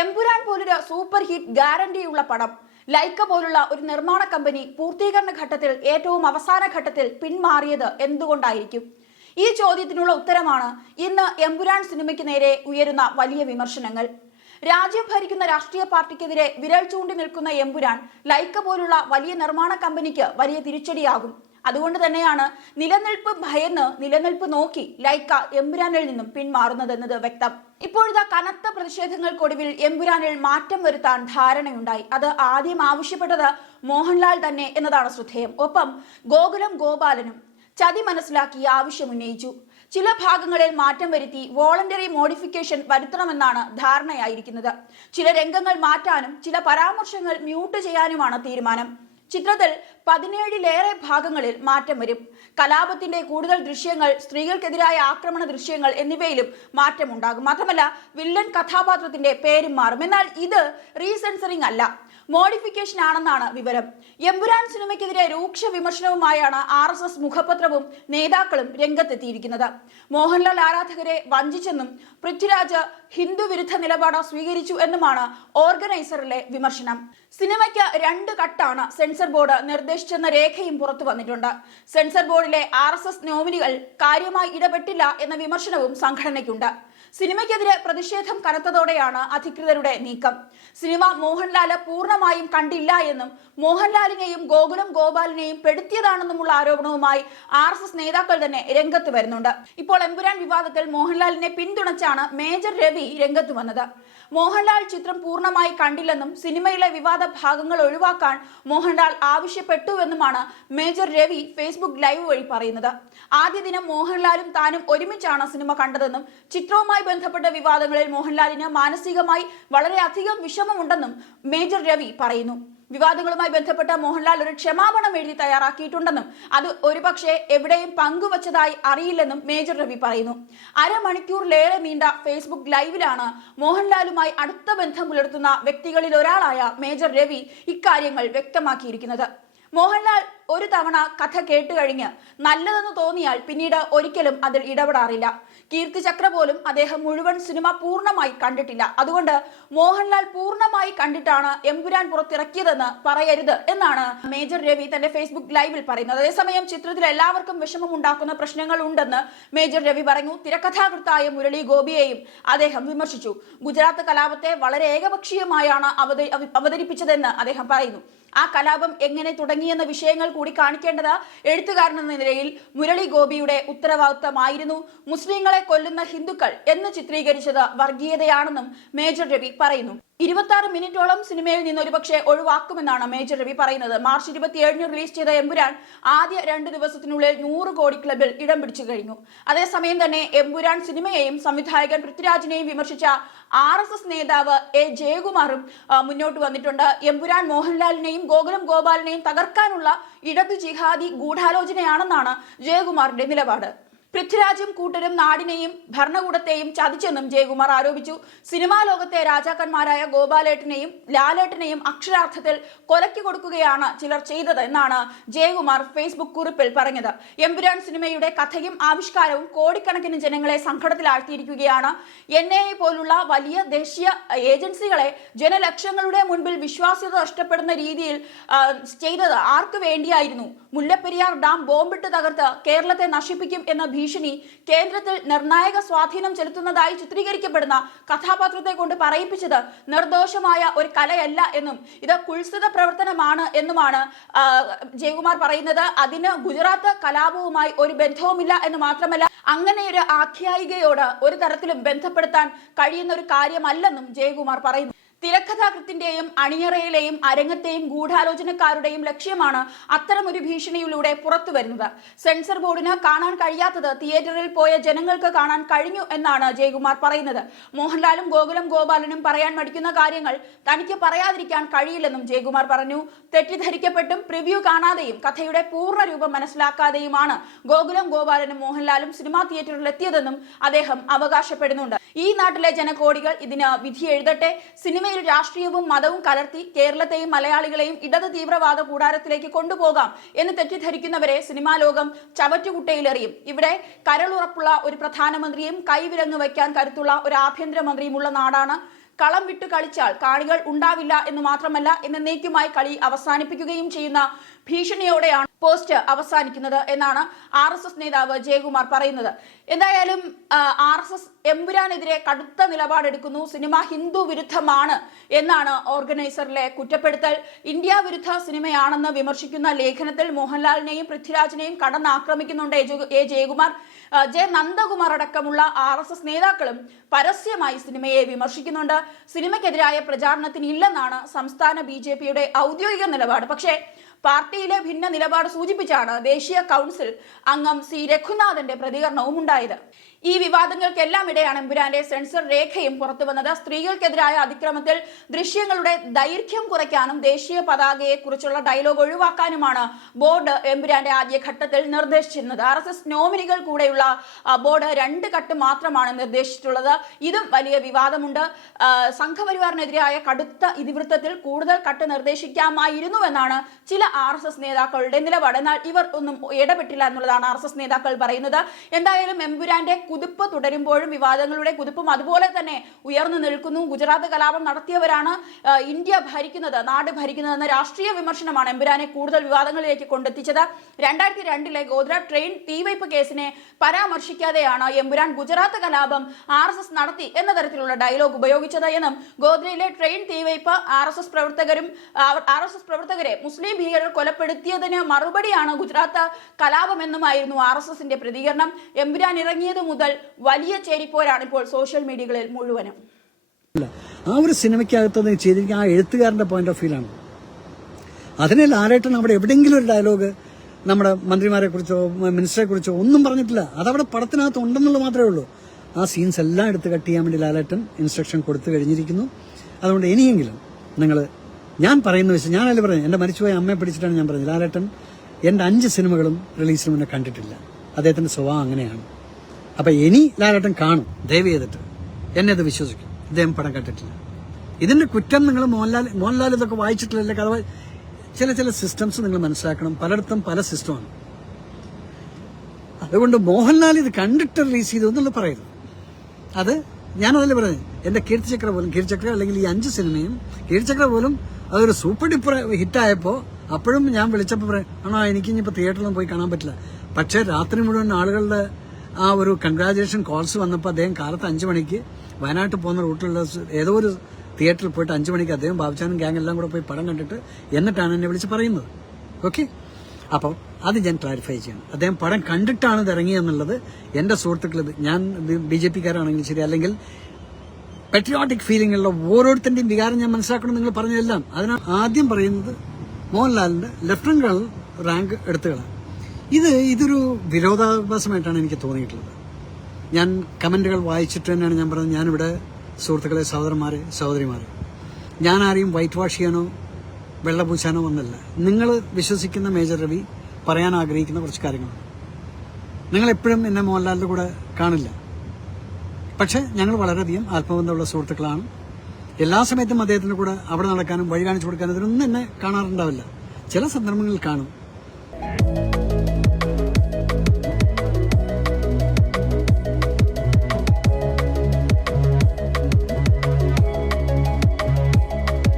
എമ്പുരാൻ പോലൊരു super hit ഗ്യാരണ്ടിയുള്ള പടം. ലൈക്ക പോലുള്ള ഒരു നിർമ്മാണ കമ്പനി പൂർത്തീകരണ ഘട്ടത്തിൽ ഏറ്റവും അവസാന ഘട്ടത്തിൽ പിന്മാറിയത് എന്തുകൊണ്ടായിരിക്കും? ഈ ചോദ്യത്തിനുള്ള ഉത്തരമാണ് ഇന്ന് എംപുരാൻ സിനിമയ്ക്ക് നേരെ ഉയരുന്ന വലിയ വിമർശനങ്ങൾ. രാജ്യം ഭരിക്കുന്ന രാഷ്ട്രീയ പാർട്ടിക്കെതിരെ വിരൽ ചൂണ്ടി നിൽക്കുന്ന എംപുരാൻ ലൈക്ക പോലുള്ള വലിയ നിർമ്മാണ കമ്പനിക്ക് വലിയ തിരിച്ചടിയാകും. അതുകൊണ്ട് തന്നെയാണ് നിലനിൽപ്പ് ഭയന്ന് നിലനിൽപ്പ് നോക്കി ലൈക്ക എംപുരാനിൽ നിന്നും പിന്മാറുന്നതെന്നത് വ്യക്തം. ഇപ്പോഴത്തെ കനത്ത പ്രതിഷേധങ്ങൾക്കൊടുവിൽ എമ്പുരാനിൽ മാറ്റം വരുത്താൻ ധാരണയുണ്ടായി. അത് ആദ്യം ആവശ്യപ്പെട്ടത് മോഹൻലാൽ തന്നെ എന്നതാണ് ശ്രദ്ധേയം. ഒപ്പം ഗോകുലം ഗോപാലനും ചതി മനസ്സിലാക്കി ആവശ്യം ഉന്നയിച്ചു. ചില ഭാഗങ്ങളിൽ മാറ്റം വരുത്തി വോളണ്ടറി മോഡിഫിക്കേഷൻ വരുത്തണമെന്നാണ് ധാരണയായിരിക്കുന്നത്. ചില രംഗങ്ങൾ മാറ്റാനും ചില പരാമർശങ്ങൾ മ്യൂട്ട് ചെയ്യാനുമാണ് തീരുമാനം. ചിത്രത്തിൽ പതിനേഴിലേറെ ഭാഗങ്ങളിൽ മാറ്റം വരും. കലാപത്തിന്റെ കൂടുതൽ ദൃശ്യങ്ങൾ സ്ത്രീകൾക്കെതിരായ ആക്രമണ ദൃശ്യങ്ങൾ എന്നിവയിലും മാറ്റമുണ്ടാകും. മാത്രമല്ല വില്ലൻ കഥാപാത്രത്തിന്റെ പേരും മാറും. എന്നാൽ ഇത് റീസെൻസറിംഗ് അല്ല. മോഡിഫിക്കേഷൻ ആണെന്നാണ് വിവരം. എമ്പുരാൻ സിനിമയ്ക്കെതിരെ രൂക്ഷ വിമർശനവുമായാണ് ആർ എസ് എസ് മുഖപത്രവും നേതാക്കളും രംഗത്തെത്തിയിരിക്കുന്നത്. മോഹൻലാൽ ആരാധകരെ വഞ്ചിച്ചെന്നും പൃഥ്വിരാജ് ഹിന്ദു വിരുദ്ധ നിലപാട് സ്വീകരിച്ചു എന്നുമാണ് ഓർഗനൈസറിലെ വിമർശനം. സിനിമയ്ക്ക് രണ്ട് കട്ടാണ് സെൻസർ ബോർഡ് നിർദ്ദേശിച്ചെന്ന രേഖയും പുറത്തു വന്നിട്ടുണ്ട്. സെൻസർ ബോർഡിലെ ആർ എസ് എസ് നോമിനികൾ കാര്യമായി ഇടപെട്ടില്ല എന്ന വിമർശനവും സംഘടനയ്ക്കുണ്ട്. സിനിമയ്ക്കെതിരെ പ്രതിഷേധം കനത്തതോടെയാണ് അധികൃതരുടെ നീക്കം. സിനിമ മോഹൻലാൽ പൂർണമായും കണ്ടില്ല എന്നും മോഹൻലാലിനെയും ഗോകുലം ഗോപാലിനെയും പെടുത്തിയതാണെന്നുമുള്ള ആരോപണവുമായി ആർ എസ് എസ് നേതാക്കൾ തന്നെ രംഗത്ത് വരുന്നുണ്ട്. ഇപ്പോൾ എമ്പുരാൻ വിവാദത്തിൽ മോഹൻലാലിനെ പിന്തുണച്ചാണ് മേജർ രവി രംഗത്ത് വന്നത്. മോഹൻലാൽ ചിത്രം പൂർണമായി കണ്ടില്ലെന്നും സിനിമയിലെ വിവാദ ഭാഗങ്ങൾ ഒഴിവാക്കാൻ മോഹൻലാൽ ആവശ്യപ്പെട്ടുവെന്നുമാണ് മേജർ രവി ഫേസ്ബുക്ക് ലൈവ് വഴി പറയുന്നത്. ആദ്യ ദിനം മോഹൻലാലും താനും ഒരുമിച്ചാണ് സിനിമ കണ്ടതെന്നും ചിത്രവുമായി ബന്ധപ്പെട്ട വിവാദങ്ങളിൽ മോഹൻലാലിന് മാനസികമായി വളരെയധികം വിഷമമുണ്ടെന്നും മേജർ രവി പറയുന്നു. വിവാദങ്ങളുമായി ബന്ധപ്പെട്ട മോഹൻലാൽ ഒരു ക്ഷമാപണം എഴുതി തയ്യാറാക്കിയിട്ടുണ്ടെന്നും അത് ഒരുപക്ഷെ എവിടെയും പങ്കുവച്ചതായി അറിയില്ലെന്നും മേജർ രവി പറയുന്നു. അരമണിക്കൂറിലേറെ നീണ്ട ഫേസ്ബുക്ക് ലൈവിലാണ് മോഹൻലാലുമായി അടുത്ത ബന്ധം പുലർത്തുന്ന വ്യക്തികളിൽ ഒരാളായ മേജർ രവി ഇക്കാര്യങ്ങൾ വ്യക്തമാക്കിയിരിക്കുന്നത്. മോഹൻലാൽ ഒരു തവണ കഥ കേട്ടുകഴിഞ്ഞ് നല്ലതെന്ന് തോന്നിയാൽ പിന്നീട് ഒരിക്കലും അതിൽ ഇടപെടാറില്ല. കീർത്തി ചക്ര പോലും അദ്ദേഹം മുഴുവൻ സിനിമ പൂർണമായി കണ്ടിട്ടില്ല. അതുകൊണ്ട് മോഹൻലാൽ പൂർണമായി കണ്ടിട്ടാണ് എമ്പുരാൻ പുറത്തിറക്കിയതെന്ന് പറയരുത് എന്നാണ് മേജർ രവി തന്റെ ഫേസ്ബുക്ക് ലൈവിൽ പറയുന്നത്. അതേസമയം ചിത്രത്തിൽ എല്ലാവർക്കും വിഷമം ഉണ്ടാക്കുന്ന പ്രശ്നങ്ങൾ ഉണ്ടെന്ന് മേജർ രവി പറഞ്ഞു. തിരക്കഥാകൃത്തായ മുരളി ഗോപിയെയും അദ്ദേഹം വിമർശിച്ചു. ഗുജറാത്ത് കലാപത്തെ വളരെ ഏകപക്ഷീയമായാണ് അവതരിപ്പിച്ചതെന്ന് അദ്ദേഹം പറയുന്നു. ആ കലാപം എങ്ങനെ തുടങ്ങിയെന്ന വിഷയങ്ങൾ കൂടി കാണിക്കേണ്ടത് എഴുത്തുകാരൻ എന്ന നിലയിൽ മുരളി ഗോപിയുടെ ഉത്തരവാദിത്തമായിരുന്നു. മുസ്ലിങ്ങളെ കൊല്ലുന്ന ഹിന്ദുക്കൾ എന്ന് ചിത്രീകരിച്ചത് വർഗീയതയാണെന്നും മേജർ രവി പറയുന്നു. ഇരുപത്തി മിനിറ്റോളം സിനിമയിൽ നിന്ന് ഒരുപക്ഷെ ഒഴിവാക്കുമെന്നാണ് മേജർ രവി പറയുന്നത്. മാർച്ച് ഇരുപത്തിയേഴിന് റിലീസ് ചെയ്ത എമ്പുരാൻ ആദ്യ രണ്ട് ദിവസത്തിനുള്ളിൽ നൂറ് കോടി ക്ലബിൽ ഇടം പിടിച്ചു കഴിഞ്ഞു. അതേസമയം തന്നെ എമ്പുരാൻ സിനിമയെയും സംവിധായകൻ പൃഥ്വിരാജിനെയും വിമർശിച്ച ആർ എസ് എസ് നേതാവ് എ ജയകുമാറും മുന്നോട്ട് വന്നിട്ടുണ്ട്. എമ്പുരാൻ മോഹൻലാലിനെയും ഗോകുലം ഗോപാലിനെയും തകർക്കാനുള്ള ഇടതു ജിഹാദി ഗൂഢാലോചനയാണെന്നാണ് ജയകുമാറിന്റെ നിലപാട്. പൃഥ്വിരാജും കൂട്ടരും നാടിനെയും ഭരണകൂടത്തെയും ചതിച്ചെന്നും ജയകുമാർ ആരോപിച്ചു. സിനിമാ ലോകത്തെ രാജാക്കന്മാരായ ഗോപാലേട്ടനെയും ലാലേട്ടനെയും അക്ഷരാർത്ഥത്തിൽ കൊലക്കി കൊടുക്കുകയാണ് ചിലർ ചെയ്തത് എന്നാണ് ജയകുമാർ ഫേസ്ബുക്ക് കുറിപ്പിൽ പറഞ്ഞത്. എമ്പുരാൻ സിനിമയുടെ കഥയും ആവിഷ്കാരവും കോടിക്കണക്കിന് ജനങ്ങളെ സങ്കടത്തിലാഴ്ത്തിയിരിക്കുകയാണ്. എൻ ഐ പോലുള്ള വലിയ ദേശീയ ഏജൻസികളെ ജനലക്ഷങ്ങളുടെ മുൻപിൽ വിശ്വാസ്യത നഷ്ടപ്പെടുന്ന രീതിയിൽ ചെയ്തത് ആർക്ക് വേണ്ടിയായിരുന്നു? മുല്ലപ്പെരിയാർ ഡാം ബോംബിട്ട് തകർത്ത് കേരളത്തെ നശിപ്പിക്കും എന്ന ഭീഷണി. കേന്ദ്രത്തിൽ നിർണായക സ്വാധീനം ചെലുത്തുന്നതായി ചിത്രീകരിക്കപ്പെടുന്ന കഥാപാത്രത്തെ കൊണ്ട് പറയിപ്പിച്ചത് നിർദോഷമായ ഒരു കലയല്ല എന്നും ഇത് കുൽസിത പ്രവർത്തനമാണ് എന്നുമാണ് ജയകുമാർ പറയുന്നത്. അതിന് ഗുജറാത്ത് കലാപവുമായി ഒരു ബന്ധവുമില്ല എന്ന് മാത്രമല്ല അങ്ങനെ ഒരു ആഖ്യായികയോട് ഒരു തരത്തിലും ബന്ധപ്പെടുത്താൻ കഴിയുന്ന ഒരു കാര്യമല്ലെന്നും ജയകുമാർ പറയുന്നു. തിരക്കഥാകൃത്തിന്റെയും അണിയറയിലെയും അരങ്ങത്തെയും ഗൂഢാലോചനക്കാരുടെയും ലക്ഷ്യമാണ് അത്തരമൊരു ഭീഷണിയിലൂടെ പുറത്തു വരുന്നത്. സെൻസർ ബോർഡിന് കാണാൻ കഴിയാത്തത് തിയേറ്ററിൽ പോയ ജനങ്ങൾക്ക് കാണാൻ കഴിഞ്ഞു എന്നാണ് ജയകുമാർ പറയുന്നത്. മോഹൻലാലും ഗോകുലം ഗോപാലനും പറയാൻ മടിക്കുന്ന കാര്യങ്ങൾ തനിക്ക് പറയാതിരിക്കാൻ കഴിയില്ലെന്നും ജയകുമാർ പറഞ്ഞു. തെറ്റിദ്ധരിക്കപ്പെട്ടും പ്രിവ്യൂ കാണാതെയും കഥയുടെ പൂർണ രൂപം മനസ്സിലാക്കാതെയുമാണ് ഗോകുലം ഗോപാലനും മോഹൻലാലും സിനിമാ തിയേറ്ററിൽ എത്തിയതെന്നും അദ്ദേഹം അവകാശപ്പെടുന്നുണ്ട്. ഈ നാട്ടിലെ ജനകോടികൾ ഇതിന് വിധി എഴുതട്ടെ. സിനിമയിൽ രാഷ്ട്രീയവും മതവും കലർത്തി കേരളത്തെയും മലയാളികളെയും ഇടത് തീവ്രവാദ കൂടാരത്തിലേക്ക് കൊണ്ടുപോകാം എന്ന് തെറ്റിദ്ധരിക്കുന്നവരെ സിനിമാ ലോകം ചവറ്റുകുട്ടയിലെറിയും. ഇവിടെ കരളുറപ്പുള്ള ഒരു പ്രധാനമന്ത്രിയും കൈവിലങ്ങ് വയ്ക്കാൻ കരുത്തുള്ള ഒരു ആഭ്യന്തരമന്ത്രിയുമുള്ള നാടാണ്. കളം വിട്ടു കളിച്ചാൽ കാണികൾ ഉണ്ടാവില്ല എന്ന് മാത്രമല്ല എന്നേക്കുമായി കളി അവസാനിപ്പിക്കുകയും ചെയ്യുന്ന ഭീഷണിയോടെയാണ് പോസ്റ്റ് അവസാനിക്കുന്നത് എന്നാണ് ആർ എസ് എസ് നേതാവ് ജയകുമാർ പറയുന്നത്. എന്തായാലും ആർ എസ് എസ് എമ്പുരാനെതിരെ കടുത്ത നിലപാടെടുക്കുന്നു. സിനിമ ഹിന്ദു വിരുദ്ധമാണ് എന്നാണ് ഓർഗനൈസറിലെ കുറ്റപ്പെടുത്തൽ. ഇന്ത്യ വിരുദ്ധ സിനിമയാണെന്ന് വിമർശിക്കുന്ന ലേഖനത്തിൽ മോഹൻലാലിനെയും പൃഥ്വിരാജിനെയും കടന്നാക്രമിക്കുന്നുണ്ട് എ ജയകുമാർ. ജെ നന്ദകുമാർ അടക്കമുള്ള ആർ എസ് എസ് നേതാക്കളും പരസ്യമായി സിനിമയെ വിമർശിക്കുന്നുണ്ട്. സിനിമയ്ക്കെതിരായ പ്രചാരണത്തിന് ഇല്ലെന്നാണ് സംസ്ഥാന ബി ജെ പിയുടെ ഔദ്യോഗിക നിലപാട്. പക്ഷേ പാർട്ടിയിലെ ഭിന്ന നിലപാട് സൂചിപ്പിച്ചാണ് ദേശീയ കൗൺസിൽ അംഗം സി രഘുനാഥന്റെ പ്രതികരണവും ഉണ്ടായത്. ഈ വിവാദങ്ങൾക്കെല്ലാം ഇടെയാണ് എമ്പുരാന്റെ സെൻസർ രേഖയും പുറത്തുവന്നത് സ്ത്രീകൾക്കെതിരായ അതിക്രമത്തിൽ ദൃശ്യങ്ങളുടെ ദൈർഘ്യം കുറയ്ക്കാനും ദേശീയ പതാകയെ കുറിച്ചുള്ള ഡയലോഗ് ഒഴിവാക്കാനുമാണ് ബോർഡ് എമ്പുരാന്റെ ആദ്യ ഘട്ടത്തിൽ നിർദ്ദേശിച്ചിരുന്നത്. ആർ എസ് എസ് നോമിനികൾ കൂടെയുള്ള ബോർഡ് രണ്ട് കട്ട് മാത്രമാണ് നിർദ്ദേശിച്ചിട്ടുള്ളത്. ഇതും വലിയ വിവാദമുണ്ട്. സംഘപരിവാറിനെതിരായ കടുത്ത ഇതിവൃത്തത്തിൽ കൂടുതൽ കട്ട് നിർദ്ദേശിക്കാമായിരുന്നുവെന്നാണ് ചില ആർ എസ് നേതാക്കളുടെ നിലപാട്. എന്നാൽ ഇവർ ഒന്നും ഇടപെട്ടില്ല എന്നുള്ളതാണ് ആർ നേതാക്കൾ പറയുന്നത്. എന്തായാലും എമ്പുരാന്റെ കുതിപ്പ് തുടരുമ്പോഴും വിവാദങ്ങളുടെ കുതിപ്പും അതുപോലെ തന്നെ ഉയർന്നു നിൽക്കുന്നു. ഗുജറാത്ത് കലാപം നടത്തിയവരാണ് ഇന്ത്യ ഭരിക്കുന്നത് നാട് ഭരിക്കുന്നതെന്ന രാഷ്ട്രീയ വിമർശനമാണ് എമ്പുരാനെ കൂടുതൽ വിവാദങ്ങളിലേക്ക് കൊണ്ടെത്തിച്ചത്. രണ്ടായിരത്തി രണ്ടിലെ ഗോദ്ര ട്രെയിൻ തീവയ്പ് കേസിനെ പരാമർശിക്കാതെയാണ് എമ്പുരാൻ ഗുജറാത്ത് കലാപം ആർ എസ് എസ് നടത്തി എന്ന തരത്തിലുള്ള ഡയലോഗ് ഉപയോഗിച്ചത് എന്നും ഗോദ്രയിലെ ട്രെയിൻ തീവയ്പ് ആർ എസ് എസ് പ്രവർത്തകരും ആർ എസ് എസ് പ്രവർത്തകരെ മുസ്ലിം ഭീകരർ കൊലപ്പെടുത്തിയതിന് മറുപടിയാണ് ഗുജറാത്ത് കലാപമെന്നുമായിരുന്നു ആർ എസ് എസിന്റെ പ്രതികരണം. എമ്പുരാൻ ഇറങ്ങിയത് മുതൽ വലിയ ചേരിപ്പോരാണ് ഇപ്പോൾ സോഷ്യൽ മീഡിയകളിൽ മുഴുവനും. ആ ഒരു സിനിമയ്ക്കകത്ത് ചെയ്തിരിക്കുന്ന ആ എഴുത്തുകാരന്റെ പോയിന്റ് ഓഫ് വ്യൂലാണ് അതിനെ ലാലേട്ടൻ അവിടെ എവിടെയെങ്കിലും ഒരു ഡയലോഗ് നമ്മുടെ മന്ത്രിമാരെ കുറിച്ചോ മിനിസ്റ്ററെ കുറിച്ചോ ഒന്നും പറഞ്ഞിട്ടില്ല. അതവിടെ പടത്തിനകത്ത് ഉണ്ടെന്നുള്ളത് മാത്രമേ ഉള്ളൂ. ആ സീൻസ് എല്ലാം എടുത്ത് കട്ട് ചെയ്യാൻ വേണ്ടി ലാലേട്ടൻ ഇൻസ്ട്രക്ഷൻ കൊടുത്തു കഴിഞ്ഞിരിക്കുന്നു. അതുകൊണ്ട് ഇനിയെങ്കിലും നിങ്ങൾ ഞാൻ പറയുന്ന വെച്ചാൽ ഞാനല്ല പറഞ്ഞു എന്റെ മരിച്ചുപോയ അമ്മയെ പിടിച്ചിട്ടാണ് ഞാൻ പറഞ്ഞത്. ലാലേട്ടൻ എന്റെ അഞ്ച് സിനിമകളും റിലീസിന് മുന്നേ കണ്ടിട്ടില്ല. അദ്ദേഹത്തിന്റെ സ്വഭാവം അങ്ങനെയാണ്. അപ്പോൾ ഇനി ലാലേട്ടൻ കാണും. ദയവ് ചെയ്തിട്ട് എന്നെ അത് വിശ്വസിക്കും. അദ്ദേഹം പടം കണ്ടിട്ടില്ല. ഇതിന്റെ കുറ്റം നിങ്ങൾ മോഹൻലാൽ മോഹൻലാൽ ഇതൊക്കെ വായിച്ചിട്ടില്ല. കഥ ചില ചില സിസ്റ്റംസ് നിങ്ങൾ മനസ്സിലാക്കണം. പലയിടത്തും പല സിസ്റ്റമാണ്. അതുകൊണ്ട് മോഹൻലാൽ ഇത് കണ്ടിട്ട് റിലീസ് ചെയ്തു എന്നുള്ളത് പറയരുത്. അത് ഞാനതല്ലേ പറഞ്ഞത്? എന്റെ കീർത്തിചക്ര പോലും കീർത്തിചക്ര അല്ലെങ്കിൽ ഈ അഞ്ച് സിനിമയും കീർത്തിചക്ര പോലും അതൊരു സൂപ്പർ ഡിപ്പർ ഹിറ്റായപ്പോൾ അപ്പോഴും ഞാൻ വിളിച്ചപ്പോൾ പറയും ആണോ എനിക്ക് ഇനിയിപ്പോൾ തിയേറ്ററിലൊന്നും പോയി കാണാൻ പറ്റില്ല. പക്ഷേ രാത്രി മുഴുവൻ ആളുകളുടെ ആ ഒരു കൺഗ്രാജുലേഷൻ കോൾസ് വന്നപ്പോൾ അദ്ദേഹം കാലത്ത് അഞ്ച് മണിക്ക് വയനാട്ടിൽ പോകുന്ന റൂട്ടിലുള്ള ഏതോ ഒരു തിയേറ്ററിൽ പോയിട്ട് അഞ്ച് മണിക്ക് അദ്ദേഹം ബാബുചാനും ഗ്യാങ് എല്ലാം കൂടെ പോയി പടം കണ്ടിട്ട് എന്നിട്ടാണ് എന്നെ വിളിച്ച് പറയുന്നത്. ഓക്കെ അപ്പോൾ അത് ഞാൻ ക്ലാരിഫൈ ചെയ്യണം. അദ്ദേഹം പടം കണ്ടിട്ടാണ് ഇത് ഇറങ്ങിയെന്നുള്ളത് എന്റെ സുഹൃത്തുക്കൾ ഇത് ഞാൻ ബി ജെ പിക്കാരാണെങ്കിലും ശരി അല്ലെങ്കിൽ പെട്രിയോട്ടിക് ഫീലിംഗ് ഉള്ള ഓരോരുത്തരുടെയും വികാരം ഞാൻ മനസ്സിലാക്കണം നിങ്ങൾ പറഞ്ഞതെല്ലാം. അതിനാണ് ആദ്യം പറയുന്നത് മോഹൻലാലിന്റെ ലെഫ്റ്റനന്റ് കേണൽ റാങ്ക് എടുത്തുകളാണ്. ഇത് ഇതൊരു വിരോധാഭാസമായിട്ടാണ് എനിക്ക് തോന്നിയിട്ടുള്ളത്. ഞാൻ കമന്റുകൾ വായിച്ചിട്ട് തന്നെയാണ് ഞാൻ പറഞ്ഞത്. ഞാനിവിടെ സുഹൃത്തുക്കളെ സഹോദരന്മാരെ സഹോദരിമാരെ ഞാൻ ആരെയും വൈറ്റ് വാഷ് ചെയ്യാനോ വെള്ളപൂശാനോ ഒന്നല്ല. നിങ്ങൾ വിശ്വസിക്കുന്ന മേജർ രവി പറയാൻ ആഗ്രഹിക്കുന്ന കുറച്ച് കാര്യങ്ങളാണ് നിങ്ങൾ എപ്പോഴും എന്നെ മോഹൻലാലിന്റെ കൂടെ കാണില്ല. പക്ഷെ ഞങ്ങൾ വളരെയധികം ആത്മബന്ധമുള്ള സുഹൃത്തുക്കളാണ്. എല്ലാ സമയത്തും അദ്ദേഹത്തിന് കൂടെ അവിടെ നടക്കാനും വഴി കാണിച്ചു കൊടുക്കാനും ഇതിനൊന്നും എന്നെ കാണാറുണ്ടാവില്ല. ചില സന്ദർഭങ്ങളിൽ കാണും.